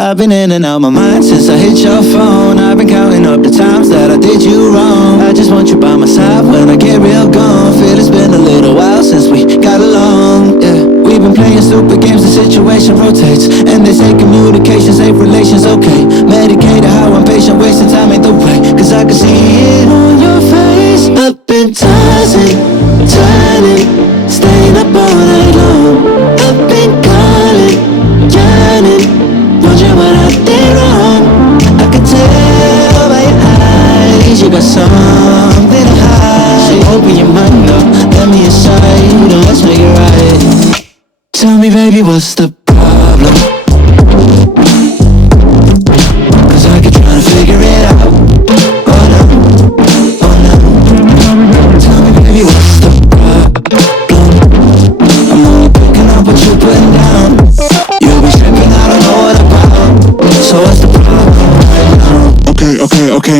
I've been in and out my mind since I hit your phone. I've been counting up the times that I did you wrong. I just want you by my side when I get real gone. Feel it's been a little while since we got along, yeah. We've been playing stupid games, the situation rotates, and they say communication, safe relations, okay. Medicated how I'm patient, wasting time ain't the way, cause I can see it on your face. I've been tossing, turning, staying up all night long. I've been calling, yearning, wondering what I did wrong. I can tell by your eyes, you got something to hide. So open your mind up, let me inside, let's make it right. Tell me baby, what's the problem? Cause I keep trying to figure it out. Oh no, oh no. Tell me baby, what's the problem? I'm only picking up what you're putting down. You be tripping, I don't know what about. So what's the problem right now? Okay.